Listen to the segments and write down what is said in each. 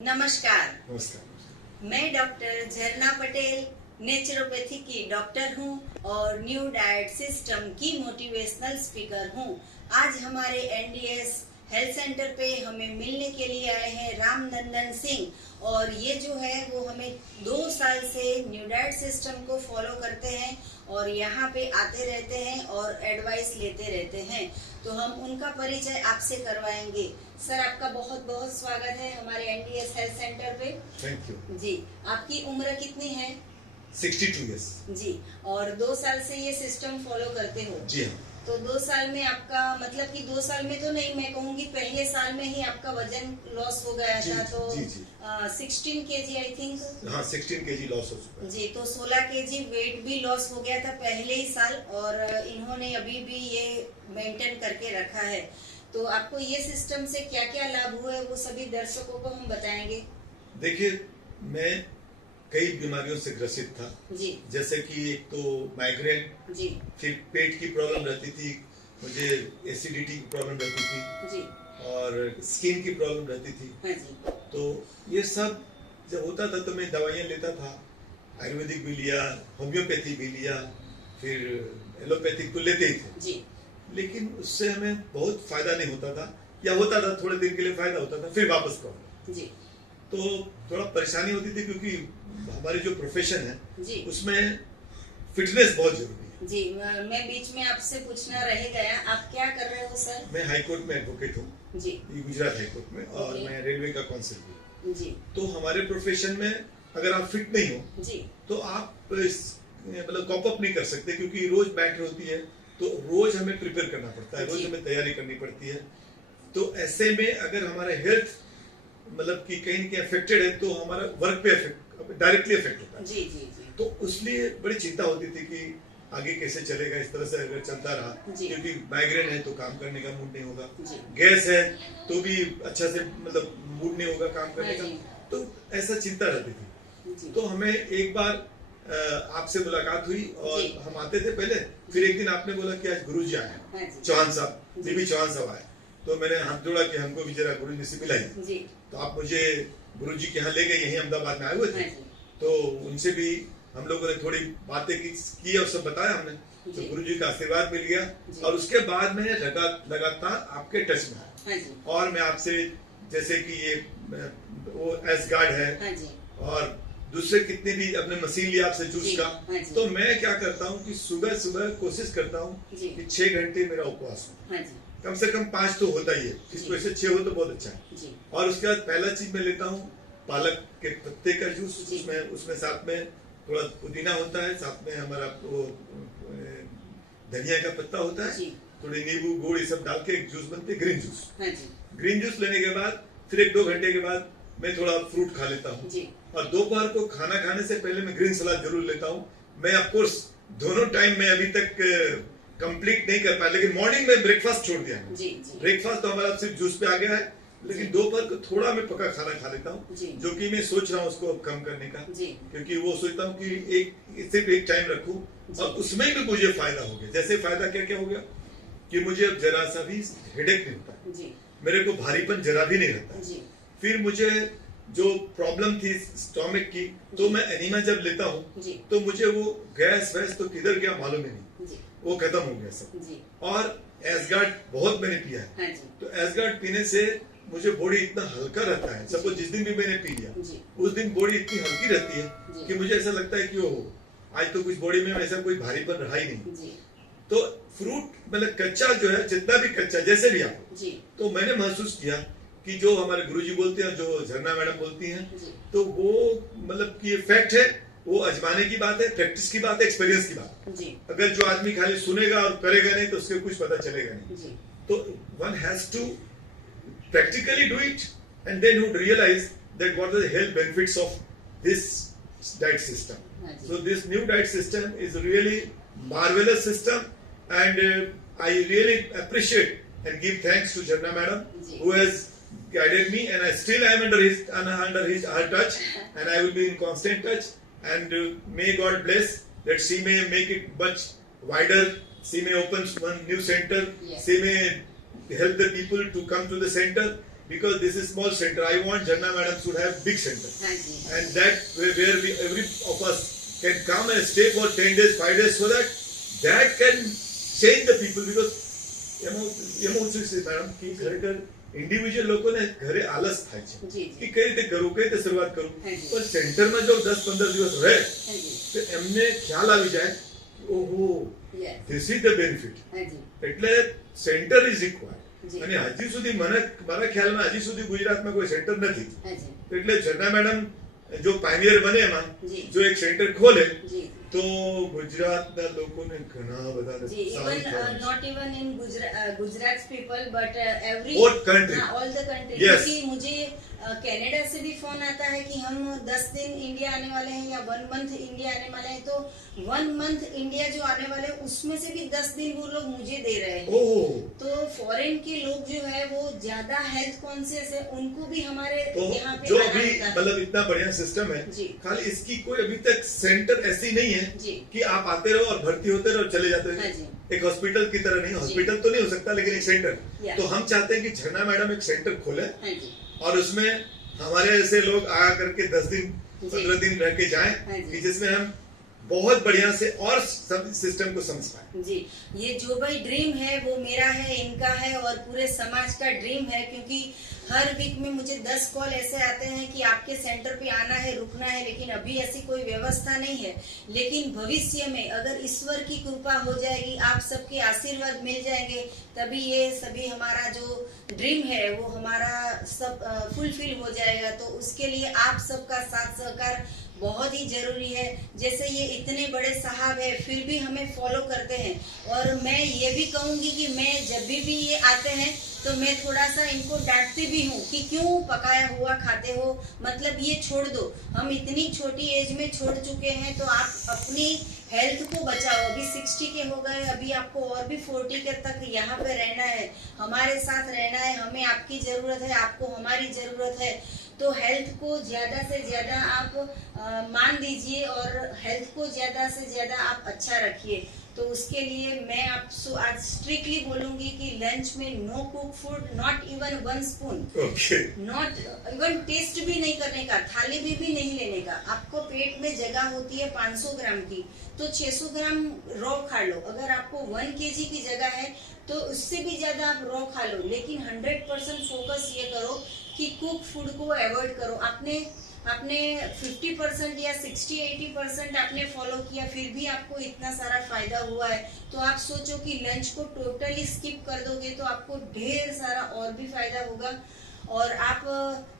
नमस्कार। नमस्कार। मैं डॉक्टर झरना पटेल नेचुरोपैथी की डॉक्टर हूं और न्यू डाइट सिस्टम की मोटिवेशनल स्पीकर हूं। आज हमारे एनडीएस हेल्थ सेंटर पे हमें मिलने के लिए आए हैं रामनंदन सिंह, और ये जो है वो हमें 2 साल से न्यू डाइट सिस्टम को फॉलो करते हैं और यहाँ पे आते रहते हैं और एडवाइस लेते रहते हैं। तो हम उनका परिचय आपसे करवाएंगे। सर, आपका बहुत बहुत स्वागत है हमारे एनडीएस हेल्थ सेंटर पे। थैंक यू जी, आपकी उम्र कितनी है? 62 इयर्स। जी, और 2 साल से ये सिस्टम फॉलो करते हो? जी हाँ। तो 2 साल में आपका मतलब कि 2 साल में तो नहीं, मैं कहूँगी पहले साल में ही आपका वजन लॉस हो गया था। तो 16 केजी आई थिंक। हाँ, 16 केजी लॉस हो चुका है। जी, तो 16 केजी वेट भी लॉस हो गया था पहले ही साल, और इन्होंने अभी भी ये मेंटेन करके रखा है। तो आपको ये सिस्टम से क्या क्या लाभ हुए वो सभी दर्शकों को हम बताएंगे। देखिए, मैं कई बीमारियों से ग्रसित था जी। जैसे कि एक तो माइग्रेन, जी। फिर पेट की प्रॉब्लम रहती थी, मुझे एसिडिटी की प्रॉब्लम रहती थी जी। और स्किन की प्रॉब्लम रहती थी। हाँ जी। तो ये सब जब होता था तो मैं दवाइयाँ लेता था, आयुर्वेदिक भी लिया, होम्योपैथी भी लिया, फिर एलोपैथिक तो लेते ही थे। जी। लेकिन उससे हमें बहुत फायदा नहीं होता था, या होता था थोड़े दिन के लिए फायदा होता था, फिर वापस प्रॉब्लम। जी। तो थोड़ा परेशानी होती थी क्योंकि हमारी जो प्रोफेशन है जी। उसमें फिटनेस बहुत जरूरी है। जी, मैं बीच में आपसे पूछना रह गया, आप क्या कर रहे हो सर? मैं हाई कोर्ट में एडवोकेट हूँ जी। गुजरात हाई कोर्ट में, और मैं रेलवे का काउंसिल भी। जी। तो हमारे प्रोफेशन में अगर आप फिट नहीं हो जी तो आप मतलब कॉप अप नहीं कर सकते, क्योंकि रोज बैठ होती है, तो रोज हमें प्रिपेयर करना पड़ता है, रोज हमें तैयारी करनी पड़ती है। तो ऐसे में अगर हमारा हेल्थ मतलब कि कहीं न कहीं अफेक्टेड है तो हमारा वर्क पे डायरेक्टली अफेक्ट होता है। जी। जी। जी। तो उसलिए बड़ी चिंता होती थी कि आगे कैसे चलेगा इस तरह से अगर चलता रहा, क्योंकि माइग्रेन है तो काम करने का मूड नहीं होगा, गैस है तो भी अच्छा से मतलब मूड नहीं होगा काम करने का, तो ऐसा चिंता रहती थी। तो हमें एक बार आपसे मुलाकात हुई और हम आते थे पहले, फिर एक दिन आपने बोला कि आज गुरुजी आए हैं, चौहान साहब, बीबी चौहान साहब आए, तो मैंने हाथ जोड़ा कि हमको भी जरा गुरुजी से मिलाइए। तो आप मुझे गुरुजी के यहाँ ले गए, यहीं अहमदाबाद में आए हुए थे। तो उनसे भी हम लोगों ने थोड़ी बातें की और सब बताया हमने, तो गुरुजी का आशीर्वाद मिल गया, और उसके बाद मैं लगातार आपके टच में आया। और मैं आपसे जैसे कि ये वो एसगार्ड है और दूसरे कितने भी अपने मशीन लिया आपसे जूस का, तो मैं क्या करता हूँ कि सुबह सुबह कोशिश करता हूँ कि 6 घंटे मेरा उपवास हो, कम से कम 5 तो होता ही है, इस वजह से 6 हो तो बहुत अच्छा है। और उसके बाद पहला चीज मैं लेता हूँ पालक के पत्ते का जूस, उसमें साथ में थोड़ा पुदीना होता है, साथ में हमारा वो धनिया का पत्ता होता है, थोड़ी नींबू गुड़ ये सब डाल के एक जूस बनती है, ग्रीन जूस। ग्रीन जूस लेने के बाद फिर 1-2 घंटे के बाद मैं थोड़ा फ्रूट खा लेता हूँ, और दोपहर को खाना खाने से पहले मैं ग्रीन सलाद जरूर लेता हूँ। मैं ऑफकोर्स दोनों टाइम में अभी तक कंप्लीट नहीं कर पाया, लेकिन मॉर्निंग में ब्रेकफास्ट छोड़ दिया है। ब्रेकफास्ट तो हमारा सिर्फ जूस पे आ गया है, लेकिन दोपहर को थोड़ा मैं पका खाना खा लेता हूँ, जो कि मैं सोच रहा हूँ उसको कम करने का, क्योंकि वो सोचता हूँ कि सिर्फ एक टाइम रखूं, और उसमें भी मुझे फायदा हो गया। जैसे फायदा क्या क्या हो गया कि मुझे अब जरा सा भी हेडेक नहीं होता, मेरे को भारीपन जरा भी नहीं रहता। फिर मुझे जो प्रॉब्लम थी स्टोमक की, तो मैं एनीमा जब लेता हूँ तो मुझे वो गैस वैस तो किधर गया मालूम ही नहीं, वो खत्म हो गया सब। और एसगार्ड बहुत मैंने पिया है, तो एसगार्ड पीने से मुझे बॉडी इतना हल्का रहता है। सपोज जिस दिन भी मैंने पी लिया उस दिन बॉडी इतनी हल्की रहती है कि मुझे ऐसा लगता है कि ओ आज तो कुछ बॉडी में ऐसा कोई भारीपन रहा ही नहीं। तो फ्रूट मतलब कच्चा जो है, जितना भी कच्चा जैसे भी आप, तो मैंने महसूस किया कि जो हमारे गुरुजी बोलते हैं, जो झरना मैडम बोलती हैं, तो वो मतलब कि ये फैक्ट है, वो अजमाने की बात है, प्रैक्टिस की बात है, एक्सपीरियंस की बात है। अगर जो आदमी खाली सुनेगा और करेगा नहीं तो उसके कुछ पता चलेगा नहीं। तो one has to practically do it, and then would realize that what are the health benefits of this diet system. So this new diet system is a really marvelous system, and I really appreciate and give thanks to Jharna madam who has guided me, and I still am under her touch, and I will be in constant touch, and may God bless that she may make it much wider, she may open one new center, she may help the people to come to the center, because this is small center. I want Jhanna madam should have big center, हाँ जी, and that where we every of us can come and stay for 10 days, 5 days, so that can change the people because emotions is madam कि खरेखर individual लोगों ने घरे आलस થાય છે जी, कि કઈ રીતે કરું કઈ રીતે શરૂઆત કરું हाँ जी, પણ સેન્ટરમાં જો 10-15 દિવસ રહે हाँ जी, તો એમને ખ્યાલ આવી જાય ઓહો yes, this is the benefit हाँ जी, એટલે સેન્ટર ઇઝ રિક્વાયર્ડ जी, અને હજી સુધી મારા ખ્યાલમાં હજી સુધી ગુજરાતમાં કોઈ સેન્ટર નથી हाँ जी, એટલે જન્ના મેડમ જો પાયનિયર બને એમાં जी, જો એક સેન્ટર ખોલે जी, તો ગુજરાતના લોકોને ઘણા બધા जी, સારું even થવાનું છે. not even in Gujarat people but every All country. all the country Yes. क्योंकि मुझे कनाडा से भी फोन आता है कि हम 10 दिन इंडिया आने वाले हैं या 1 मंथ इंडिया आने वाले हैं, तो 1 मंथ इंडिया जो आने वाले हैं उसमें से भी 10 दिन वो लोग मुझे दे रहे हैं। ओह तो फॉरेन के लोग जो है वो ज्यादा हेल्थ कॉन्शियस है, उनको भी हमारे तो यहाँ पे जो आना अभी होता है। मतलब इतना बढ़िया सिस्टम है जी, खाली इसकी कोई अभी तक सेंटर ऐसी नहीं है जी, कि आप आते रहो और भर्ती होते रहो और चले जाते हाँ हो जी, एक हॉस्पिटल की तरह नहीं, हॉस्पिटल तो नहीं हो सकता लेकिन एक सेंटर। या, तो हम चाहते हैं कि झरना मैडम एक सेंटर खोले हाँ जी, और उसमें हमारे ऐसे लोग आ करके 10 दिन जी, 15 दिन रह के जाएं हाँ जी, कि जिसमें हम बहुत बढ़िया से और सब सिस्टम को समझ पाए। जी, ये जो भाई ड्रीम है वो मेरा है, इनका है और पूरे समाज का ड्रीम है, क्योंकि हर वीक में मुझे 10 कॉल ऐसे आते हैं कि आपके सेंटर पे आना है, रुकना है, लेकिन अभी ऐसी कोई व्यवस्था नहीं है। लेकिन भविष्य में अगर ईश्वर की कृपा हो जाएगी, आप सबके आशीर्वाद मिल जाएंगे, तभी ये सभी हमारा जो ड्रीम है वो हमारा सब फुलफिल हो जाएगा। तो उसके लिए आप सबका साथ सहकार बहुत ही जरूरी है। जैसे ये इतने बड़े साहब है फिर भी हमें फॉलो करते हैं, और मैं ये भी कहूंगी कि मैं जब भी ये आते हैं तो मैं थोड़ा सा इनको डांटती भी हूँ कि क्यों पकाया हुआ खाते हो, मतलब ये छोड़ दो। हम इतनी छोटी एज में छोड़ चुके हैं, तो आप अपनी हेल्थ को बचाओ। अभी 60 के हो गए, अभी आपको और भी 40 के तक यहाँ पे रहना है, हमारे साथ रहना है, हमें आपकी जरूरत है, आपको हमारी जरूरत है। तो हेल्थ को ज्यादा से ज्यादा आप मान दीजिए और हेल्थ को ज्यादा से ज्यादा आप अच्छा रखिए। तो उसके लिए मैं आपसे आज स्ट्रिक्टली बोलूंगी कि लंच में no cook food, not even 1 spoon, okay not even taste भी नहीं करने का, थाली भी नहीं लेने का। आपको पेट में जगह होती है 500 ग्राम की, तो 600 ग्राम रॉ खा लो। अगर आपको 1 kg की जगह है तो उससे भी ज्यादा आप रॉ खा लो, लेकिन 100% फोकस ये करो कि कुक फूड को अवॉइड करो। आपने 50% या 60-80% आपने फॉलो किया, फिर भी आपको इतना सारा फायदा हुआ है, तो आप सोचो कि लंच को टोटली स्किप कर दोगे तो आपको ढेर सारा और भी फायदा होगा। और आप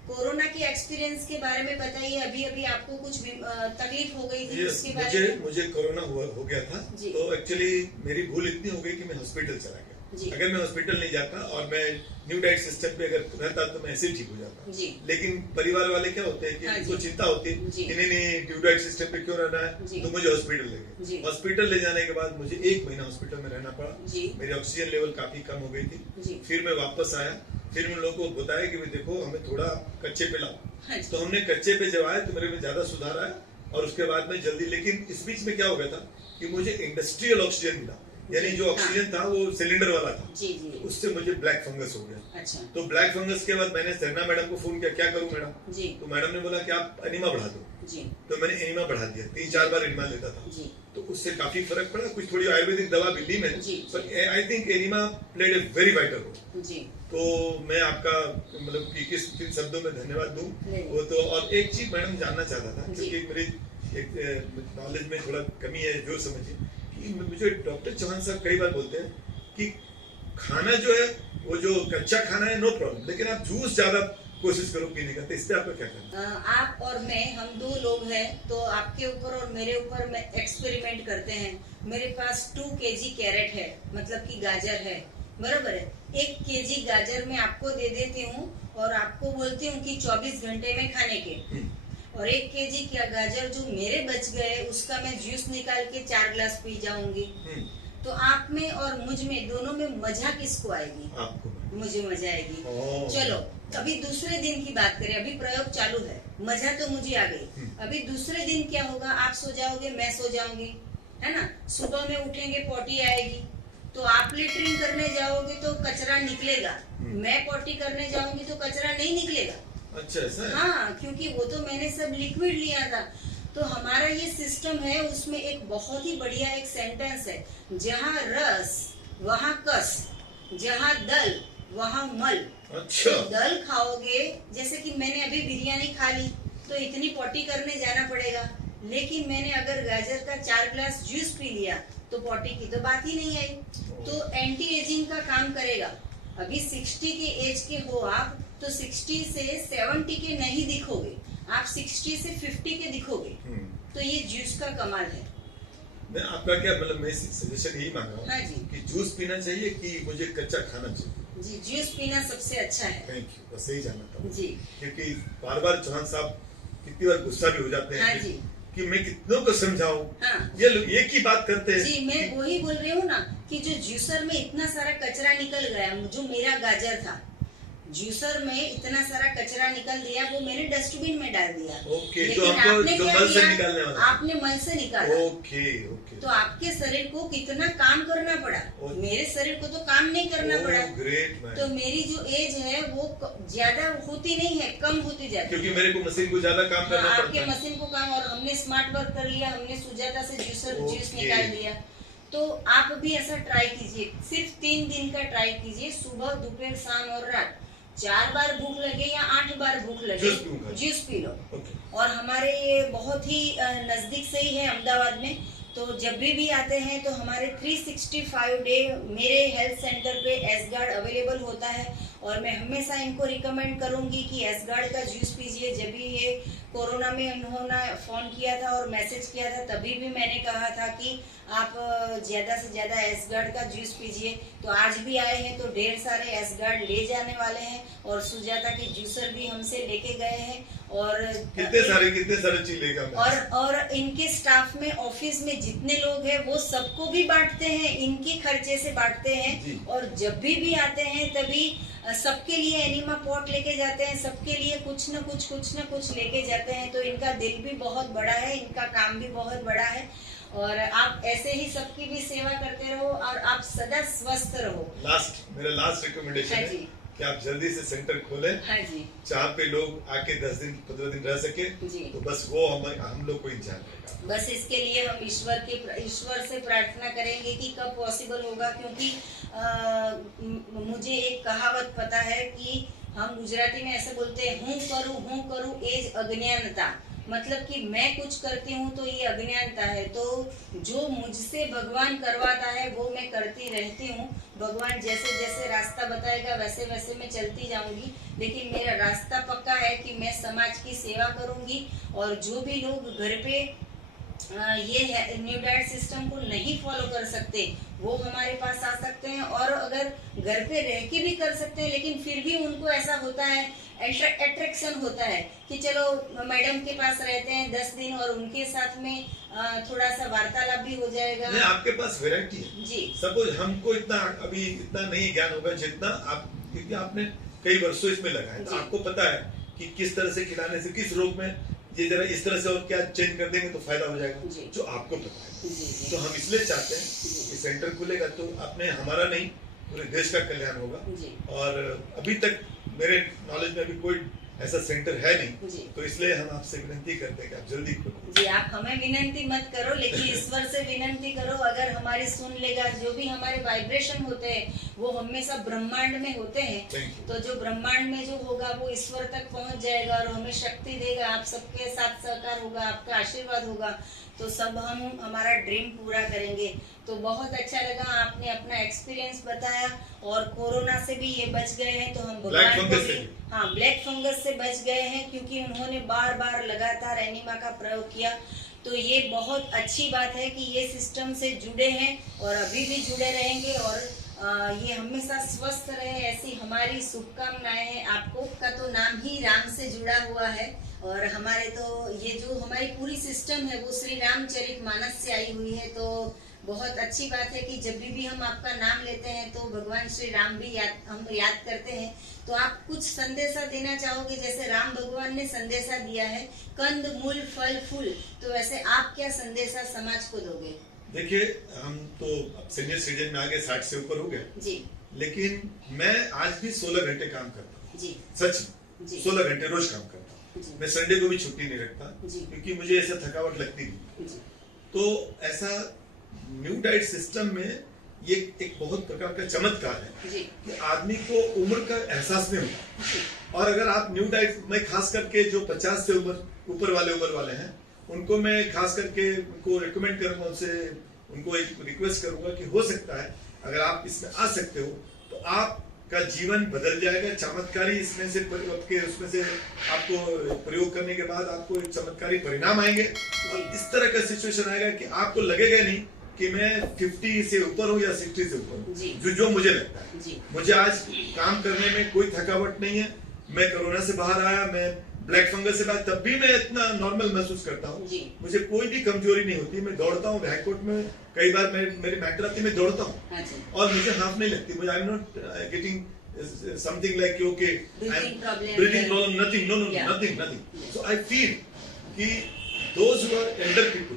कोरोना के एक्सपीरियंस के बारे में बताइए, अभी आपको कुछ तकलीफ हो गई थी उसके बारे में? मुझे कोरोना हो गया था, जी। तो एक्चुअली मेरी भूल इतनी हो गई कि मैं हॉस्पिटल चला गया। जी, अगर मैं हॉस्पिटल नहीं जाता और मैं न्यू डाइट सिस्टम पे अगर रहता तो मैं ऐसे ही ठीक हो जाता। जी, लेकिन परिवार वाले क्या होते हैं कि हाँ उनको जी। चिंता होती है जी। कि नहीं न्यू डाइट सिस्टम पे क्यों रहना जी। है, तो मुझे हॉस्पिटल ले जी। गए। हॉस्पिटल ले जाने के बाद मुझे 1 महीना हॉस्पिटल में रहना पड़ा। जी, मेरी ऑक्सीजन लेवल काफी कम हो गई थी। जी, फिर मैं वापस आया, फिर उन लोगों को बताया कि भाई देखो हमें थोड़ा कच्चे पे लाओ। हाँ जी, तो हमने कच्चे पे जब आए तो मेरे में ज्यादा सुधार आया, और उसके बाद में जल्दी, लेकिन इस बीच में क्या हो गया था कि मुझे इंडस्ट्रियल ऑक्सीजन मिला, यानी जो ऑक्सीजन था वो सिलेंडर वाला था, जी, जी, उससे मुझे ब्लैक फंगस हो गया। अच्छा, तो ब्लैक फंगस के बाद मैंने सरना मैडम को फोन किया, क्या करूं मैडम? जी, तो मैडम ने बोला कि आप एनिमा बढ़ा दो। जी, तो मैंने एनिमा बढ़ा दिया, 3-4 बार एनिमा लेता था, जी, तो उससे काफी फर्क पड़ा। कुछ थोड़ी आयुर्वेदिक दवा भी ली मैंने, जी, पर I think enema played a very vital role. जी, तो मैं आपका मतलब कि किन शब्दों में धन्यवाद दूं नहीं। वो तो। और एक चीज मैडम जानना चाहता था, जी। क्योंकि मेरी एक नॉलेज में थोड़ा कमी है, जो समझिए कि मुझे डॉक्टर चौहान साहब कई बार बोलते हैं कि खाना जो है वो जो कच्चा खाना है नो प्रॉब्लम, लेकिन आप जूस ज्यादा कोशिश करो पीने का। तो इस पे आपका क्या कहना है? आप और मैं, हम 2 लोग हैं, तो आपके ऊपर और मेरे ऊपर में एक्सपेरिमेंट करते हैं। मेरे पास 2 kg कैरेट है, मतलब कि गाजर है, बरोबर है। 1 kg गाजर मैं आपको दे देती हूँ और आपको बोलती हूँ कि 24 घंटे में खाने के, और 1 kg क्या गाजर जो मेरे बच गए उसका मैं जूस निकाल के 4 ग्लास पी जाऊंगी। तो आप में और मुझ में दोनों में मजा किसको आएगी? आपको। मुझे मजा आएगी। ओह। चलो अभी दूसरे दिन की बात करें, अभी प्रयोग चालू है, मजा तो मुझे आ गई। अभी दूसरे दिन क्या होगा, आप सो जाओगे, मैं सो जाऊंगी, है ना। सुबह में उठेंगे, पोटी आएगी, तो आप लेटरिन करने जाओगे तो कचरा निकलेगा, मैं पॉटी करने जाऊंगी तो कचरा नहीं निकलेगा। अच्छा ऐसा है? हाँ, क्योंकि वो तो मैंने सब लिक्विड लिया था। तो हमारा ये सिस्टम है, उसमें एक बहुत ही बढ़िया एक सेंटेंस है, जहाँ रस वहाँ कस, जहाँ दल वहाँ मल। अच्छा। तो दल खाओगे, जैसे कि मैंने अभी बिरयानी खा ली तो इतनी पॉटी करने जाना पड़ेगा, लेकिन मैंने अगर गाजर का 4 ग्लास जूस पी लिया तो पॉटी की तो बात ही नहीं आई। तो एंटी एजिंग का काम करेगा। अभी 60 के एज के हो आप, तो 60 से 70 के नहीं दिखोगे, आप 60 से 50 के दिखोगे। तो ये जूस का कमाल है। मैं आपका क्या मतलब, मैं सजेशन यही मांग रहा हूँ। हाँ जी। कि जूस पीना चाहिए कि मुझे कच्चा खाना चाहिए? जी, जूस पीना सबसे अच्छा है। थैंक यू, बस यही जानना था जी। क्योंकि बार बार चौहान साहब कितनी बार गुस्सा भी हो जाते हैं। हाँ जी। कि मैं कितनों को समझाऊं। हाँ। ये लोग एक ही बात करते हैं। जी, मैं वही बोल रही हूँ ना कि जो जूसर में इतना सारा कचरा निकल गया, जो मेरा गाजर था, जूसर में इतना सारा कचरा निकल दिया, वो मैंने डस्टबिन में डाल दिया। ओके, लेकिन जो हमको आपने जो क्या मल से किया? निकालने वाला। आपने मल से निकाला। Okay okay. तो आपके शरीर को कितना काम करना पड़ा, मेरे शरीर को तो काम नहीं करना पड़ा। Great man. तो मेरी जो एज है वो ज्यादा होती नहीं है, कम होती जाती है, क्योंकि मेरे को मशीन को ज्यादा काम करना पड़ता आपके है। मशीन को काम, और हमने स्मार्ट वर्क कर लिया, हमने सुजाता से जूस ओके। निकाल दिया। तो आप भी ऐसा ट्राई कीजिए, सिर्फ 3 दिन का ट्राई कीजिए, सुबह दोपहर शाम और रात, 4 बार भूख लगे या 8 बार भूख लगे, जूस पी लो। और हमारे ये बहुत ही नजदीक से ही है अहमदाबाद में, तो जब भी आते हैं तो हमारे 365 डे मेरे हेल्थ सेंटर पे एस गार्ड अवेलेबल होता है। और मैं हमेशा इनको रिकमेंड करूंगी कि एस गार्ड का जूस पीजिए। जब भी ये कोरोना में इन्होंने फोन किया था और मैसेज किया था, तभी भी मैंने कहा था कि आप ज्यादा से ज्यादा एस गार्ड का जूस पीजिए। तो आज भी आए हैं तो ढेर सारे एस गार्ड ले जाने वाले हैं, और सुजाता के जूसर भी हमसे लेके गए हैं। और कितने सारे चीज लेगा। और इनके स्टाफ में, ऑफिस में जितने लोग हैं वो सबको भी बांटते हैं, इनके खर्चे से बांटते हैं। और जब भी आते हैं तभी सबके लिए एनिमा पॉट लेके जाते हैं, सबके लिए कुछ न कुछ लेके जाते हैं। तो इनका दिल भी बहुत बड़ा है, इनका काम भी बहुत बड़ा है। और आप ऐसे ही सबकी भी सेवा करते रहो और आप सदा स्वस्थ रहो। मेरा लास्ट रिकमेंडेशन है कि आप जल्दी से सेंटर खोलें। हाँ जी। जहाँ पे लोग आके 10 दिन 15 दिन रह सके जी। तो बस वो हम लोग को इंतजार रहेगा। बस इसके लिए हम ईश्वर से प्रार्थना करेंगे कि कब पॉसिबल होगा, क्योंकि मुझे एक कहावत पता है कि हम गुजराती में ऐसे बोलते हैं, हूँ करूँ एज अज्ञानता। मतलब कि मैं कुछ करती हूँ तो ये अज्ञानता है। तो जो मुझसे भगवान करवाता है वो मैं करती रहती हूँ। भगवान जैसे जैसे रास्ता बताएगा वैसे वैसे मैं चलती जाऊंगी, लेकिन मेरा रास्ता पक्का है कि मैं समाज की सेवा करूंगी। और जो भी लोग घर पे ये न्यू डाइट सिस्टम को नहीं फॉलो कर सकते, वो हमारे पास आ सकते हैं। और अगर घर पे रह के भी कर सकते हैं, लेकिन फिर भी उनको ऐसा होता है, अट्रैक्शन होता है कि चलो मैडम के पास रहते हैं 10 दिन और उनके साथ में थोड़ा सा वार्तालाप भी हो जाएगा। नहीं, आपके पास वैरायटी है जी। सपोज हमको अभी इतना नहीं ज्ञान होगा जितना आप, क्योंकि आपने कई वर्षों इसमें लगा है, तो आपको पता है कि किस तरह से खिलाने से किस रोग में ये जरा इस तरह से और क्या चेंज कर देंगे तो फायदा हो जाएगा, जो आपको पता है। तो हम इसलिए चाहते हैं कि सेंटर खुलेगा तो अपने हमारा नहीं पूरे देश का कल्याण होगा। और अभी तक मेरे नॉलेज में अभी कोई ऐसा सेंटर है नहीं, तो इसलिए हम आपसे विनती करते हैं कि आप जल्दी खोलो। जी, आप हमें विनती मत करो, लेकिन ईश्वर से विनती करो। अगर हमारी सुन लेगा, जो भी हमारे वाइब्रेशन होते हैं वो हमेशा ब्रह्मांड में होते हैं, तो जो ब्रह्मांड में जो होगा वो ईश्वर तक पहुंच जाएगा और हमें शक्ति देगा। आप सबके साथ सहकार होगा, आपका आशीर्वाद होगा, तो सब हम हमारा ड्रीम पूरा करेंगे। तो बहुत अच्छा लगा, आपने अपना एक्सपीरियंस बताया। और कोरोना से भी ये बच गए हैं तो हम भगवान को भी, हाँ, ब्लैक फंगस से बच गए हैं, क्योंकि उन्होंने बार बार लगातार एनिमा का प्रयोग किया। तो ये बहुत अच्छी बात है कि ये सिस्टम से जुड़े हैं और अभी भी जुड़े रहेंगे। और ये हमेशा स्वस्थ रहे, ऐसी हमारी शुभकामनाएं हैं। आपको का तो नाम ही राम से जुड़ा हुआ है, और हमारे तो ये जो हमारी पूरी सिस्टम है वो श्री रामचरितमानस से आई हुई है। तो बहुत अच्छी बात है कि जब भी हम आपका नाम लेते हैं तो भगवान श्री राम भी हम याद करते हैं। तो आप कुछ संदेशा देना चाहोगे, जैसे राम भगवान ने संदेशा दिया है कंद मूल फल फूल, तो वैसे आप क्या संदेशा समाज को दोगे? देखिए, हम तो सीनियर सिटीजन में आ गए, 60 से ऊपर हो गए जी। लेकिन मैं आज भी 16 घंटे काम करता हूँ जी। सच में जी। 16 घंटे रोज काम करता हूँ। जी। मैं संडे को भी छुट्टी नहीं रखता जी। क्योंकि मुझे ऐसा थकावट लगती नहीं। जी। तो ऐसा न्यू डाइट सिस्टम में ये एक बहुत प्रकार का चमत्कार है जी। कि आदमी को उम्र का एहसास नहीं होता। और अगर आप न्यू डाइट में खास करके जो 50 से ऊपर वाले हैं उनको मैं खास करके उनको रिकमेंड करूंगा, उनको एक रिक्वेस्ट करूंगा कि हो सकता है अगर आप इसमें आ सकते हो तो आपका जीवन बदल जाएगा। चमत्कारी इसमें से उसमें से आपको प्रयोग करने के बाद आपको एक चमत्कारी परिणाम आएंगे और इस तरह का सिचुएशन आएगा कि आपको लगेगा नहीं कि मैं 50 से ऊपर हूँ या 60 से ऊपर हूँ, जो मुझे लगता है। मुझे आज काम करने में कोई थकावट नहीं है। मैं कोरोना से बाहर आया, मैं ब्लैक फंगस से बाहर, तब भी मैं इतना नॉर्मल महसूस करता हूँ। मुझे कोई भी कमजोरी नहीं होती। मैं दौड़ता हूँ हाईकोर्ट में, कई बार मेरी मैटर आती है, मैं दौड़ता हूँ और मुझे हाफ नहीं लगती। मुझे I am not getting something like okay breathing problem, nothing. So I feel कि those who are elder people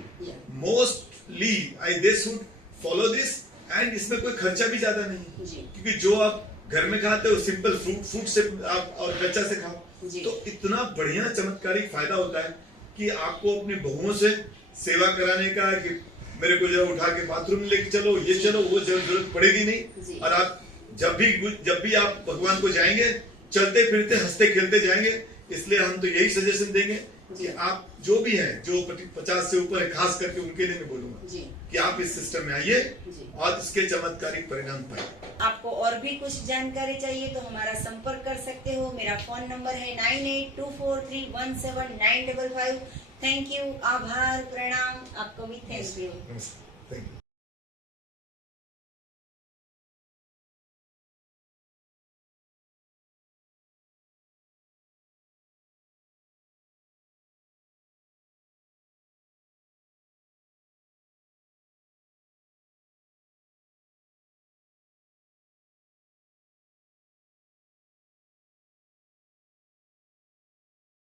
mostly they should follow this. And इसमें कोई खर्चा भी ज्यादा नहीं क्योंकि जो आप घर में खाते हो सिंपल फ्रूट से आप और कच्चा से खाओ तो इतना बढ़िया चमत्कारिक फायदा होता है कि आपको अपनी बहुओं से सेवा कराने का कि मेरे को जरा उठा के बाथरूम लेके चलो, ये चलो, वो जरूरत पड़ेगी नहीं। और आप जब भी आप भगवान को जाएंगे चलते फिरते हंसते खेलते जाएंगे। इसलिए हम तो यही सजेशन देंगे कि आप जो भी हैं जो 50 से ऊपर है खास करके उनके लिए मैं बोलूंगा कि आप इस सिस्टम में आइए और इसके चमत्कारिक परिणाम पाइए। आपको और भी कुछ जानकारी चाहिए तो हमारा संपर्क कर सकते हो। मेरा फोन नंबर है 9824317955। थैंक यू, आभार, प्रणाम। आपको भी थैंक यू। Thank you.